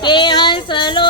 平安顺路